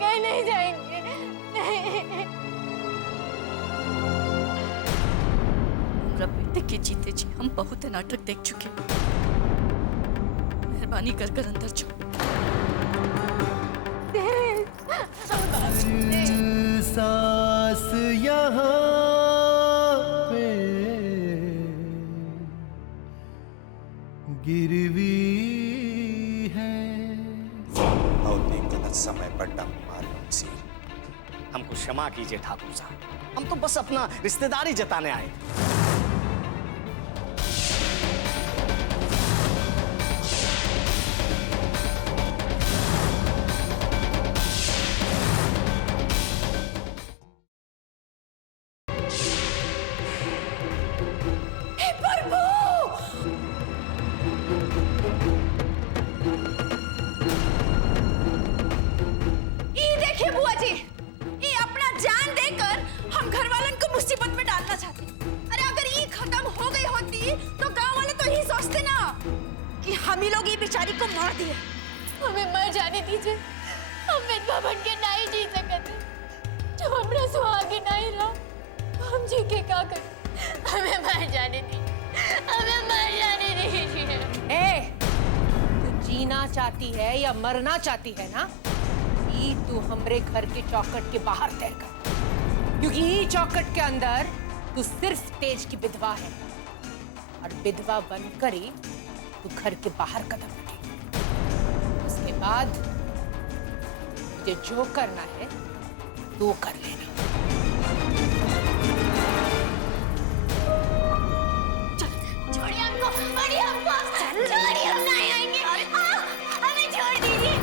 कहीं नहीं जाएंगे, नहीं। हमरा बेटे के जीते जी हम बहुत नाटक देख चुके हैं। मेहरबानी कर कर अंदर जाओ। सांस यहाँ पे गिरवी है। बहुत गलत समय पर डंक मारा मुझसे। हमको क्षमा कीजिए ठाकुर साहब, हम तो बस अपना रिश्तेदारी जताने आए। हम ही लोग ये बेचारी को मार दिए। हमें मर जाने दीजिए, हम विधवा बन के नहीं जी सकते। जब हमरा सुहागे नहीं रहा तो हम जी के क्या करें? हमें मर जाने दीजिए, हमें मर जाने दीजिए। ए, तू जीना चाहती है या मरना चाहती है ना? ये तू हमरे घर के चौखट के बाहर तय कर, क्योंकि ये चौखट के अंदर तू सिर्फ तेज की विधवा है और विधवा बनकर ही तू घर के बाहर कदम रखेगी। उसके बाद तुझे जो करना है तो कर लेना। छोड़िए हमको, छोड़िए हमको, छोड़िए, हम नहीं आएंगे। हमें छोड़ दीजिए।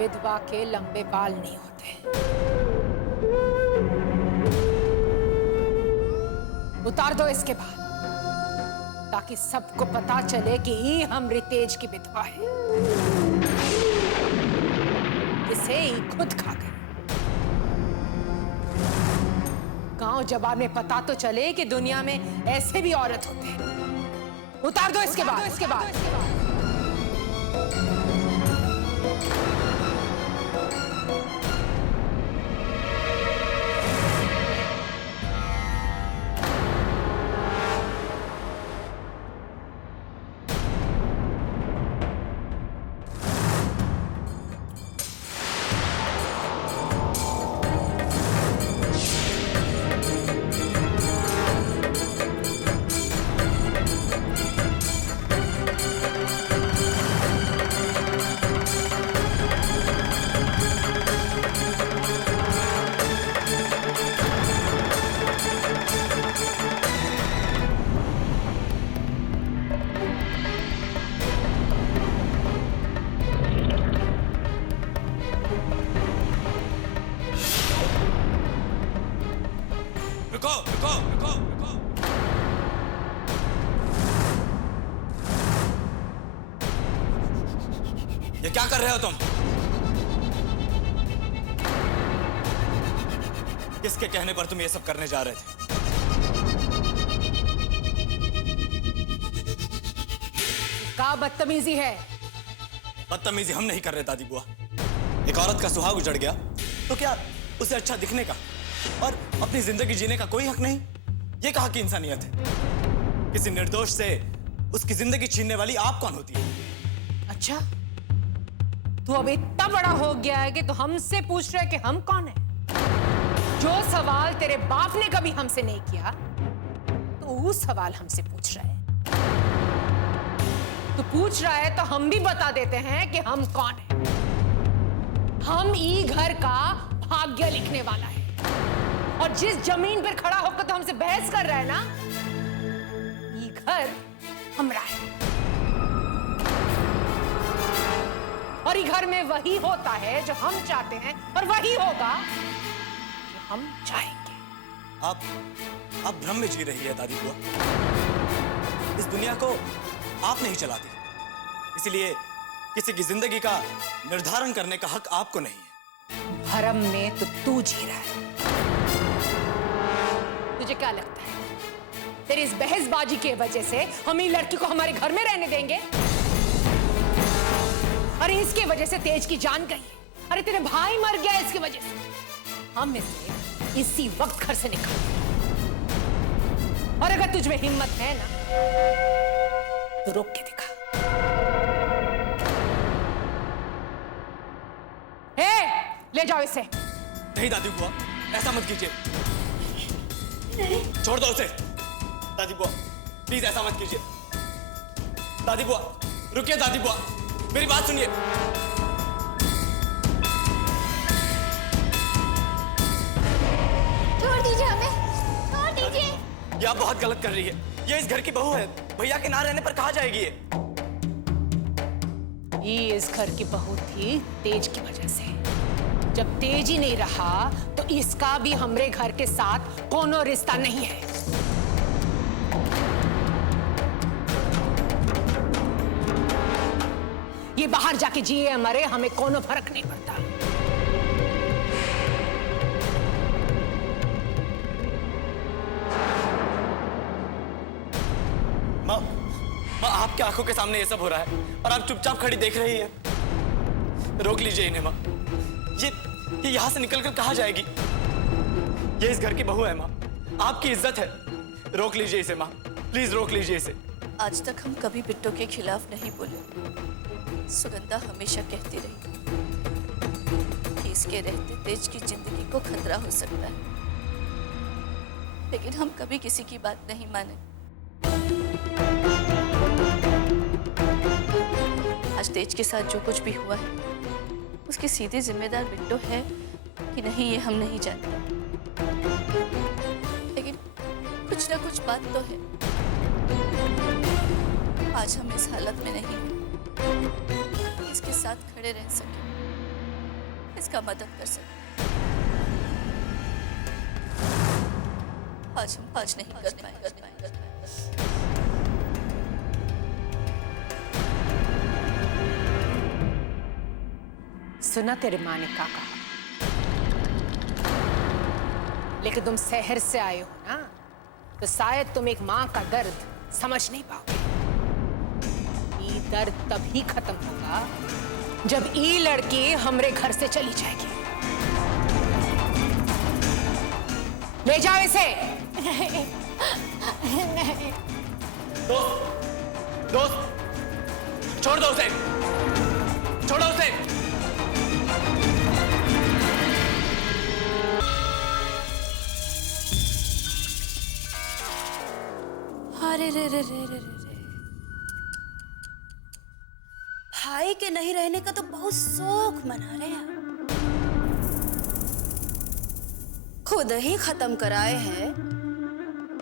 विधवा के लंबे बाल नहीं होते। उतार दो इसके बाल, ताकि सबको पता चले कि ये हम रितेज की विधवा है। इसे ही खुद खा गए। गांव जबान में पता तो चले कि दुनिया में ऐसे भी औरत होते हैं। उतार दो इसके बाल, इसके बाल। रुको रुको रुको रुको। ये क्या कर रहे हो तुम? किसके कहने पर तुम ये सब करने जा रहे थे? क्या बदतमीजी है? बदतमीजी हम नहीं कर रहे दादी बुआ। एक औरत का सुहाग उजड़ गया तो क्या उसे अच्छा दिखने का और अपनी जिंदगी जीने का कोई हक नहीं? ये कहाँ की इंसानियत है? किसी निर्दोष से उसकी जिंदगी छीनने वाली आप कौन होती है? अच्छा, तू अब इतना बड़ा हो गया है कि तू हमसे पूछ रहा है कि हम कौन है? जो सवाल तेरे बाप ने कभी हमसे नहीं किया, तो वो सवाल हमसे पूछ रहा है। तू पूछ रहा है तो हम भी बता देते हैं कि हम कौन है। हम ई घर का भाग्य लिखने वाला है। और जिस जमीन पर खड़ा होकर तो हमसे बहस कर रहा है ना, ई घर हमरा है। और ये घर में वही होता है जो हम चाहते हैं, और वही होगा जो हम चाहेंगे। आप भ्रम में जी रही है दादी बुआ। इस दुनिया को आप नहीं चलाती, इसलिए किसी की जिंदगी का निर्धारण करने का हक आपको नहीं है। भरम में तो तू जी रहा है। तुझे क्या लगता है तेरी इस बहसबाजी की वजह से हम ये लड़की को हमारे घर में रहने देंगे? अरे इसकी वजह से तेज की जान गई है। अरे तेरे भाई मर गया इसकी वजह से। हम इसे इसी वक्त घर से निकाल। और अगर तुझ में हिम्मत है ना, तो रोक के दिखा। ले जाओ इसे। नहीं दादी बुआ, ऐसा मत कीजिए। छोड़ दो उसे। दादी बुआ प्लीज ऐसा मत कीजिए। दादी बुआ रुकिए। दादी बुआ मेरी बात सुनिए। छोड़ दीजिए हमें, छोड़ दीजिए। ये आप बहुत गलत कर रही है। ये इस घर की बहू है। भैया के ना रहने पर कहाँ जाएगी ये इस घर की बहू थी तेज की वजह से। जब तेज ही नहीं रहा तो इसका भी हमरे घर के साथ कोनो रिश्ता नहीं है। ये बाहर जाके जिए या मरे, हमें कोनो फर्क नहीं पड़ता। माँ, आपकी आंखों के सामने ये सब हो रहा है और आप चुपचाप खड़ी देख रही है। रोक लीजिए इन्हें माँ। ये यहाँ से निकलकर कहाँ जाएगी? ये इस घर की बहू है माँ, आपकी इज्जत है। रोक लीजिए इसे माँ, प्लीज रोक लीजिए इसे। आज तक हम कभी बिट्टो के खिलाफ नहीं बोले। सुगंधा हमेशा कहती रही कि इसके रहते तेज की जिंदगी को खतरा हो सकता है, लेकिन हम कभी किसी की बात नहीं माने। आज तेज के साथ जो कुछ भी हुआ है, उसकी सीधी जिम्मेदार बिट्टो है कि नहीं, ये हम नहीं जानते, लेकिन कुछ ना कुछ बात तो है। आज हम इस हालत में नहीं हैं, इसके साथ खड़े रह सके, इसका मदद कर सके। आज नहीं कर पाएंगे। सुना तेरे माँ ने क्या कहा, लेकिन तुम शहर से आए हो ना, तो शायद तुम एक माँ का दर्द समझ नहीं पाओगे। ये दर्द तभी खत्म होगा जब ये लड़की हमरे घर से चली जाएगी। ले जाओ इसे। नहीं। दोस्त छोड़ दो उसे, छोड़ो उसे। अरे रे रे रे रे रे, भाई के नहीं रहने का तो बहुत शौक मना रहे हैं। खुद ही खत्म कराए हैं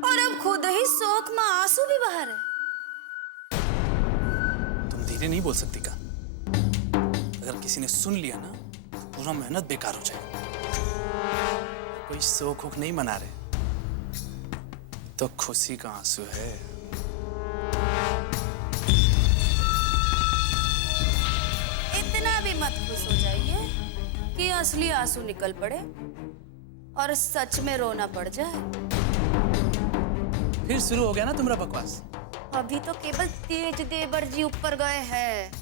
और अब खुद ही शौक में आंसू भी बहा रहे। तुम धीरे नहीं बोल सकती का? अगर किसी ने सुन लिया ना, पूरा मेहनत बेकार हो जाएगी। कोई शौक वोक नहीं मना रहे, तो खुशी का आंसू है। इतना भी मत खुश हो जाइए कि असली आंसू निकल पड़े और सच में रोना पड़ जाए। फिर शुरू हो गया ना तुम्हारा बकवास। अभी तो केवल तेज देवर जी ऊपर गए हैं,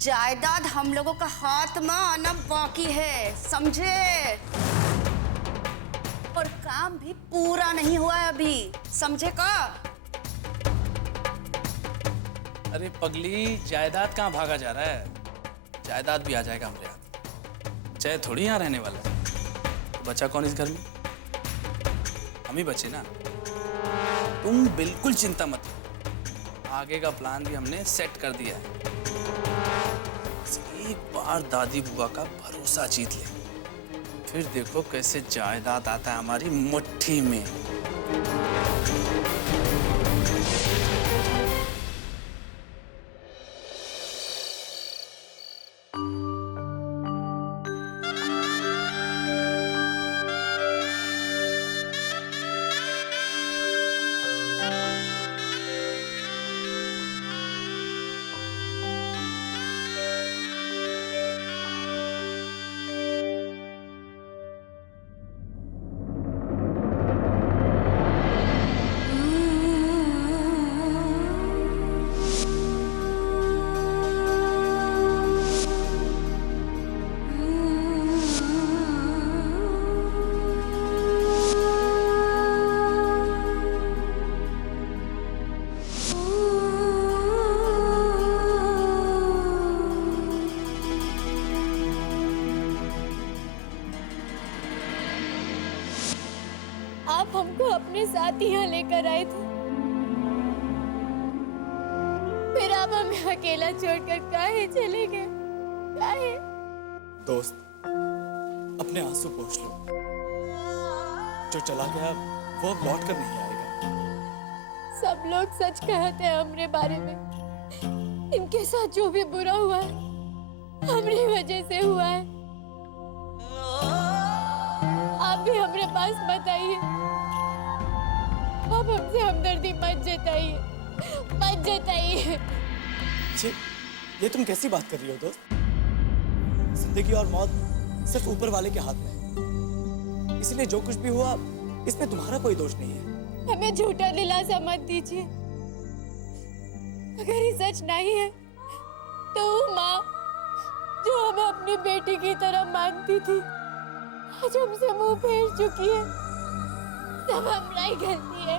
जायदाद हम लोगों का हाथ में आना बाकी है, समझे? और काम भी पूरा नहीं हुआ है अभी, समझे का? अरे पगली, जायदाद कहाँ भागा जा रहा है? जायदाद भी आ जाएगा हमारे हाथ। जय थोड़ी यहाँ रहने वाला है। तो बचा कौन इस घर में? हम ही बचे ना। तुम बिल्कुल चिंता मत करो, आगे का प्लान भी हमने सेट कर दिया है। बस एक बार दादी बुआ का भरोसा जीत ले, फिर देखो कैसे जायदाद आता है हमारी मुट्ठी में। आप हमको अपने साथ यहाँ लेकर आए थे, फिर आप हमें अकेला छोड़कर काहे चले गए? काहे? दोस्त, अपने आंसू पोंछ लो। जो चला गया वो अब लौट कर नहीं आएगा। सब लोग सच कहते हैं हमरे बारे में। इनके साथ जो भी बुरा हुआ है हमरी वजह से हुआ है। आप भी हमरे पास मत आइए। आप हमसे हमदर्दी मत जताइए, मत जताइए। ये तुम कैसी बात कर रही हो दोस्त? जिंदगी और मौत सिर्फ ऊपर वाले के हाथ में है, इसलिए जो कुछ भी हुआ इसमें तुम्हारा कोई दोष नहीं है। हमें झूठा दिलासा मत दीजिए। अगर ये सच नहीं है तो वो माँ जो हमें अपनी बेटी की तरह मानती थी आज हमसे मुंह फेर चुकी है। सब हमारी ही गलती है।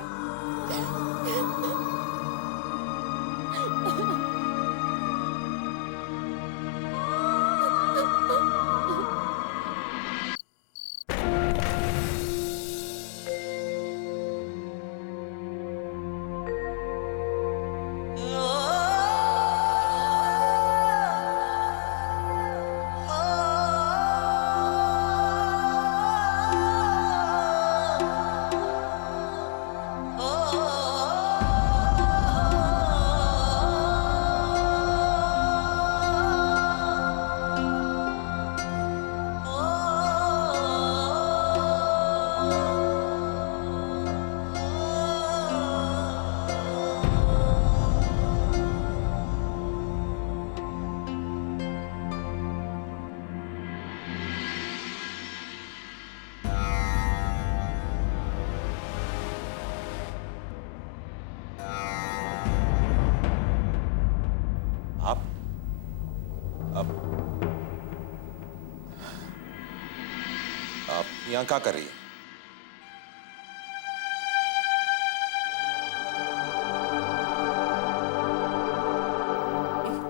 आप यहाँ क्या कर रही है?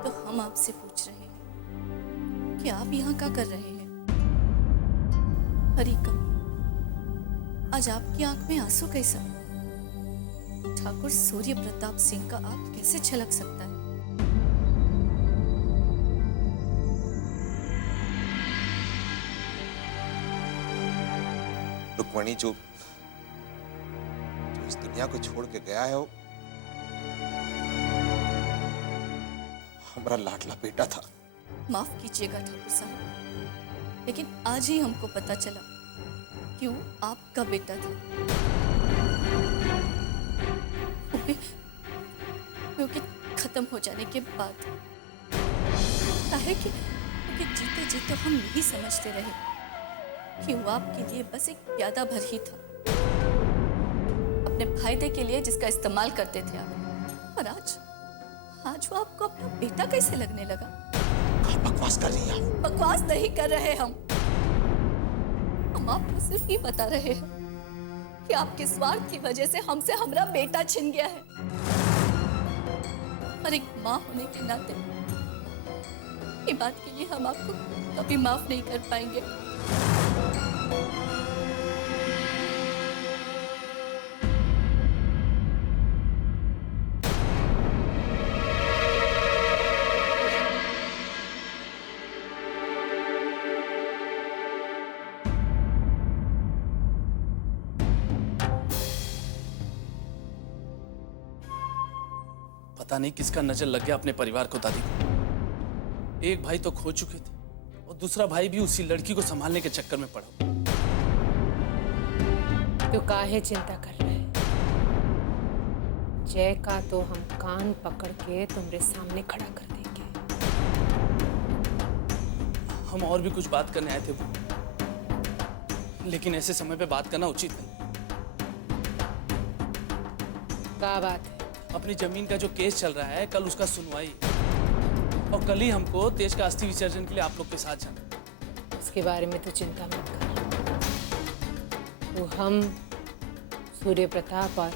तो हम आपसे पूछ रहे हैं कि आप यहाँ क्या कर रहे हैं? हरिका, आज आपकी आंख में आंसू कैसा? ठाकुर सूर्य प्रताप सिंह का आंख कैसे छलक सकता है? रुक्मणी जो इस दुनिया को छोड़ के गया है वो हमारा लाडला बेटा था। माफ कीजिएगा ठाकुर साहब, लेकिन आज ही हमको पता चला कि वो आपका बेटा था। वो भी क्योंकि खत्म हो जाने के बाद। काहे कि जीते जी तो हम यही समझते रहे कि वो आपके लिए बस एक प्यादा भर ही था, अपने फायदे के लिए जिसका इस्तेमाल करते थे आप। और आज वो आपको अपना बेटा कैसे लगने लगा? बकवास कर रही हैं आप। बकवास नहीं कर रहे हम आपको सिर्फ ये बता रहे हैं कि आपके स्वार्थ की वजह से हमसे हमारा बेटा छिन गया है। और एक माँ होने के नाते ये बात के लिए हम आपको कभी माफ नहीं कर पाएंगे। पता नहीं किसका नजर लग गया अपने परिवार को दादी को। एक भाई तो खो चुके थे और दूसरा भाई भी उसी लड़की को संभालने के चक्कर में पड़ा। तो काहे चिंता कर रहे हैं? जय का तो हम कान पकड़ के तुम्हारे सामने खड़ा कर देंगे। हम और भी कुछ बात करने आए थे वो, लेकिन ऐसे समय पे बात करना उचित नहीं। क्या बात है? अपनी जमीन का जो केस चल रहा है, कल उसका सुनवाई, और कल ही हमको तेज का अस्थि विसर्जन के लिए आप लोग के साथ जाना। इसके बारे में तो चिंता मत कर। तो हम सूर्य प्रताप और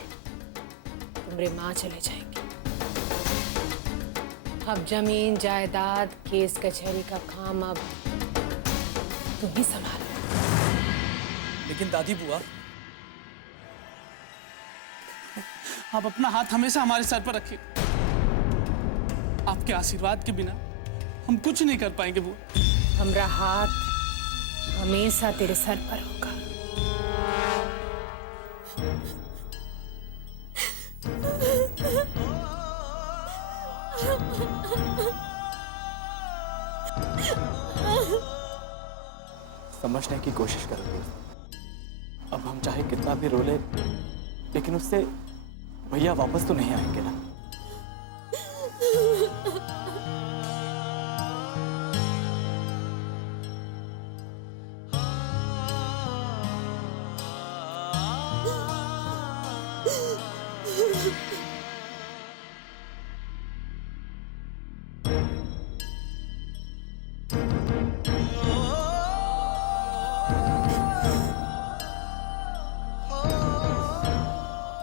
तुम्हारे माँ चले जाएंगे। अब जमीन जायदाद केस कचहरी का काम अब तुम ही संभालो। लेकिन दादी बुआ, आप अपना हाथ हमेशा हमारे सर पर रखिए। आपके आशीर्वाद के बिना हम कुछ नहीं कर पाएंगे बुआ। हमारा हाथ हमेशा तेरे सर पर होगा। समझने की कोशिश करोगे। अब हम चाहे कितना भी रो ले, लेकिन उससे भैया वापस तो नहीं आएंगे ना।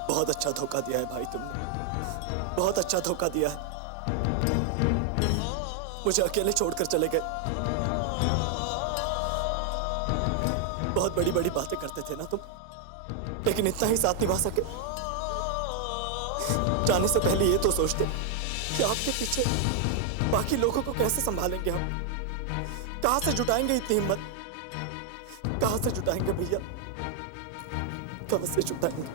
बहुत अच्छा धोखा दिया है भाई तुमने, बहुत अच्छा धोखा दिया है। मुझे अकेले छोड़कर चले गए। बहुत बड़ी बड़ी बातें करते थे ना तुम, लेकिन इतना ही साथ निभा सके। जाने से पहले ये तो सोचते कि आपके पीछे बाकी लोगों को कैसे संभालेंगे हम। कहां से जुटाएंगे इतनी हिम्मत, कहां से जुटाएंगे भैया, कहां से जुटाएंगे।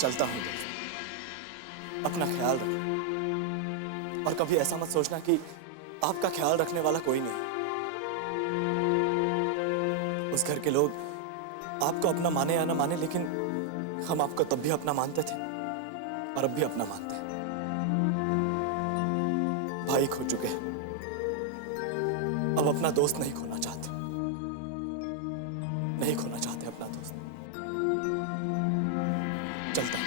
चलता हूं दोस्त, अपना ख्याल रखो और कभी ऐसा मत सोचना कि आपका ख्याल रखने वाला कोई नहीं। उस घर के लोग आपको अपना माने या ना माने, लेकिन हम आपको तब भी अपना मानते थे और अब भी अपना मानते हैं। भाई खो चुके हैं, अब अपना दोस्त नहीं खोना चाहते, नहीं खोना चाहते अपना दोस्त। चलता हूं।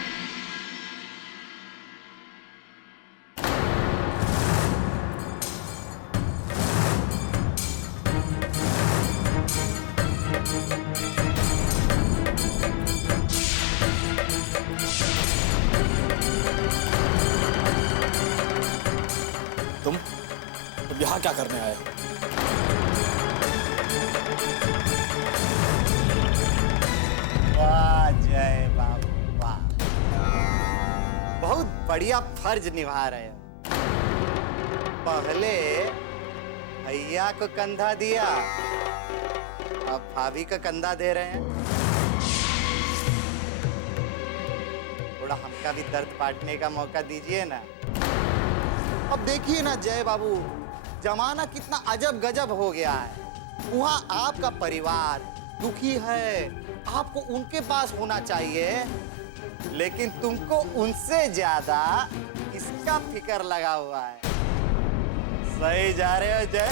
तुम यहाँ क्या करने आए हो? वाह जय बाबू वाह, बहुत बढ़िया फर्ज निभा रहे हो। पहले भैया को कंधा दिया, अब भाभी का कंधा दे रहे हैं। थोड़ा हमका भी दर्द बांटने का मौका दीजिए ना। अब देखिए ना जय बाबू, जमाना कितना अजब गजब हो गया है। वहाँ आपका परिवार दुखी है, आपको उनके पास होना चाहिए, लेकिन तुमको उनसे ज्यादा इसका फिक्र लगा हुआ है। सही जा रहे हो जय?